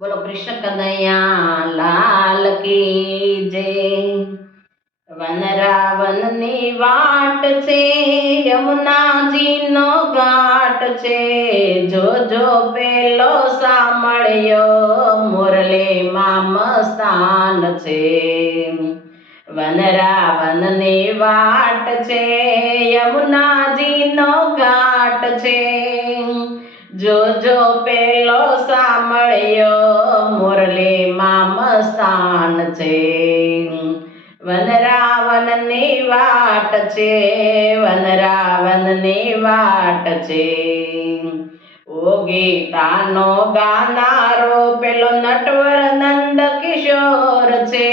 બોલો કૃષ્ણ કનૈયા લાલ કી જય. વનરાવનની વાટ છે, યમુનાજીનો ઘાટ છે. જોજો પેલો સાંભળ્યો મુરલીમાં મસ્તાન છે. વનરાવનની વાટ છે, યમુનાજીનો ઘાટ છે જોજો પેલો સાંભળ્યો મુરલીમાં મસ્તાન છે. વનરાવનની વાટ છે વનરાવનની વાટ છે. ઓ ગીતાનો ગાનારો પેલો નટવર નંદ કિશોર છે.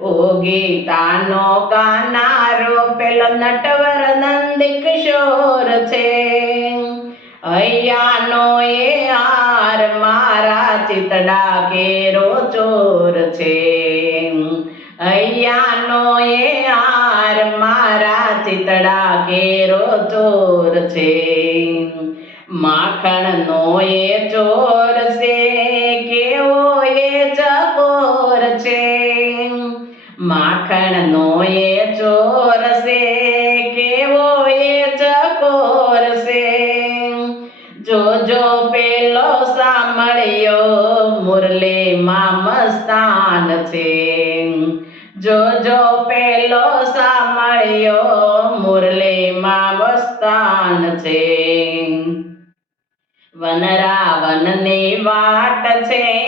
ઓ ગીતાનો ગાનારો પેલો નટવર નંદ કિશોર છે. હૈયાનો એ આર મારા ચિતડા કેરો ચોર છે. હૈયાનો એ આર મારા ચિતડા કેરો ચોર છે. માખણનો એ ચોર છે, કેવો એ ચકોર છે. માખણનો એ જોજો પેલો સાંભળ્યો મુરલીમાં મસ્તાન છે. જોજો પેલો સાંભળ્યો મુરલીમાં મસ્તાન છે. વનરાવનની વાટ છે,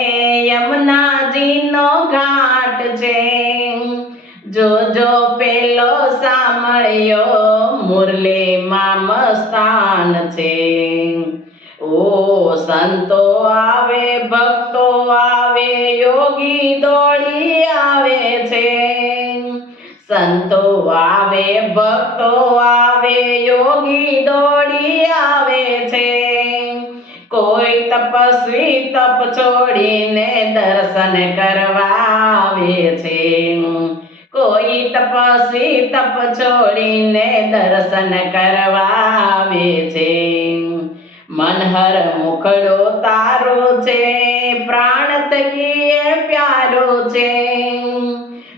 યમુનાજીનો ઘાટ છે. જોજો પેલો સાંભળ્યો મુરલીમાં મસ્તાન છે. ઓ સંતો આવે, ભક્તો આવે, યોગી દોડી આવે છે. સંતો આવે, ભક્તો આવે, યોગી દોડી આવે છે. કોઈ તપસ્વી તપ છોડીને દર્શન કરવા આવે છે. કોઈ તપસ્વી તપ છોડીને દર્શન કરવા આવે છે. મનહર મુખડો તારો છે, પ્રાણ તકીએ પ્યારો છે.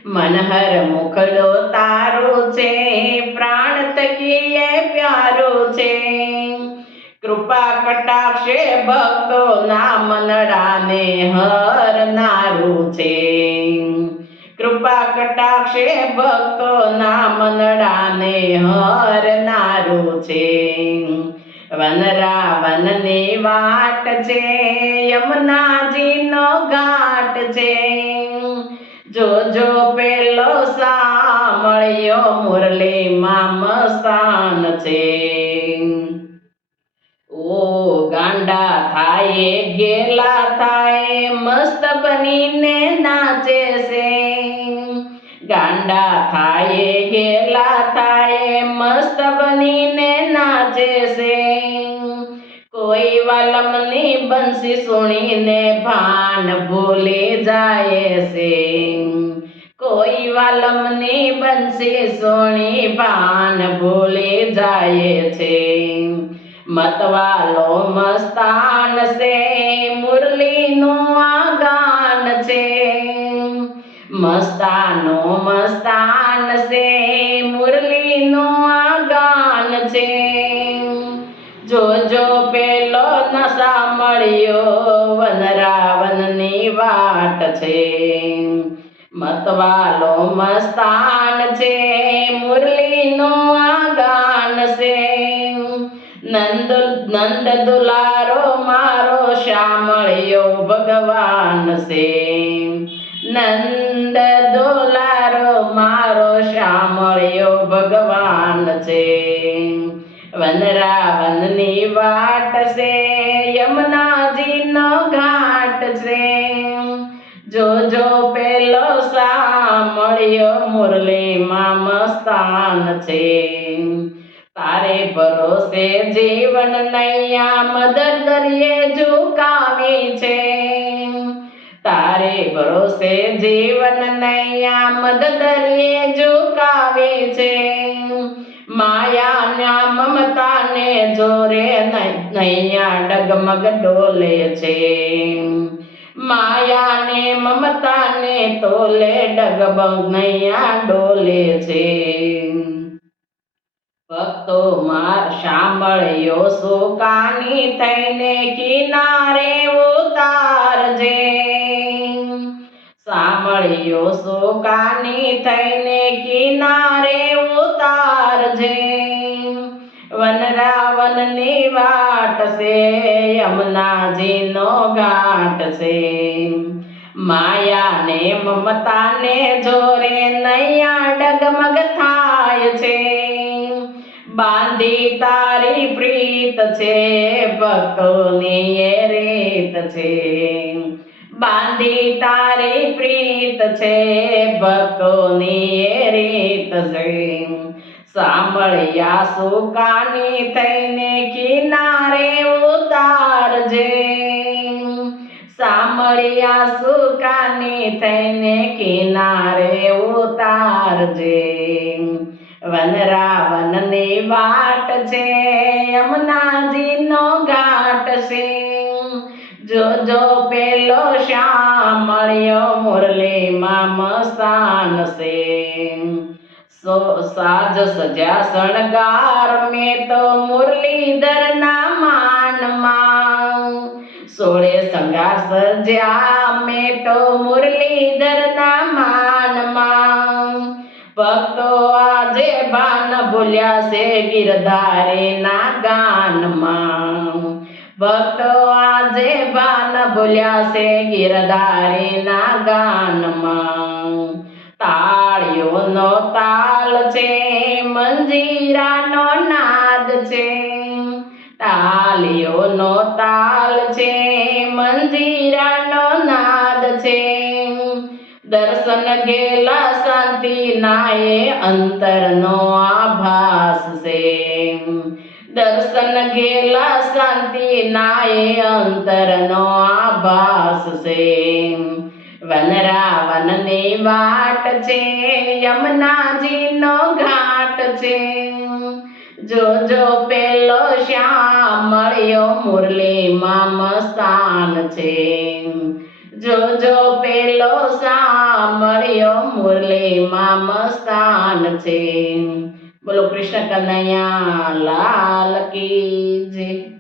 મનહર મુખડો તારો છે, પ્રાણ તકીએ પ્યારો છે. કૃપા કટાક્ષે ભક્તો ના મનડાને હરનારું છે. કૃપા કટાક્ષે ભક્તો ના મનડાને હરનારું છે. વાટ છે યમુનાજીનો ઘાટ છે જોજો પેલો સામળ્યો મુરલીમાં મસ્તાન છે. ઓ ગાંડા થાય ગેલા થાય, મસ્ત બનીને નાચે છે. ગાંડા થાય ગેલા થાય, મસ્ત બનીને નાચે છે. કોઈ વાલમની બંસી સુણીને ભાન ભૂલી જાય છે કોઈ વાલમની બંસી સુણી ભાન ભૂલી જાય છે મતવાલો મસ્તાન છે, મુરલીનું આ ગાન છે. મસ્તાનો મસ્તાન છે. મતવાલો મસ્તાન છે, મુરલીનું આ ગાન છે. નંદ નંદ દુલારો મારો શામળિયો ભગવાન છે. નંદ દુલારો મારો શ્યામળ્યો ભગવાન છે. વનરાવનની વાટ છે સાંભળ્યો મુરલીમાં મસ્તાન છે. તારે ભરોસે જીવન નૈયા મદદ દરિયે ઝુકાવી છે. તારે ભરોસે જીવન નૈયા મદદ દરિયે ઝુકાવી છે. માયાના મમતાને જોરે નૈયા ડગમગ ડોલે છે. માયાને, મમતાને તોલે ડગમગ નૈયા ડોલે છે. ભક્તો માર સાંભળ્યો સુકાની થઈને કિનારે ઉતારજે સાંભળ્યો સુકાની થઈને કિનારે ઉતારજે વનરાવનની વાટ છે યમુનાજીનો ઘાટ છે. માયાને, મમતાને જોરે નૈયા ડગમગ થાય છે. બાંધી તારી પ્રીત છે, ભક્તોની એ રીત છે. બાંધી તારી પ્રીત છે, ભક્તોની એ રીત છે. સાંભળ્યા સુકાની થઈને કિનારે ઉતારજે સાંભળ્યા સુકાની થઈને કિનારે ઉતારજે વનરાવનની વાટ છે, યમુનાજીનો ઘાટ છે. જો જો પેલો શ્યામ મળ્યો મુરલીમાં મસ્તાન છે. સાજ સજા શણગાર મેં તો મુરલીધરના માનમાં સોળે શણગાર સજ્યા મેં તો મુરલીધરના માનમાં ભક્તો આજે ભાન ભૂલ્યા છે ગિરધારીના ગાનમાં ભક્તો આજે ભાન ભૂલ્યા છે ગિરધારીના ગાનમાં તાળીઓનો તાલ છે, મંજીરાનો નાદ છે. તાળીઓનો તાલ છે, મંજીરાનો નાદ છે. દર્શન ગેલા શાંતિ નાએ અંતરનો આભાસ છે. દર્શન ગેલા શાંતિ નાએ અંતરનો આભાસ છે. વનરાવનની વાટ છે, યમુનાજીનો ઘાટ છે. જો જો પેલો શ્યામ મળ્યો મુરલીમાં મસ્તાન છે. જો જો પેલો શ્યામ મળ્યો મુરલીમાં મસ્તાન છે. બોલો કૃષ્ણ કનૈયા, લાલ કી જય.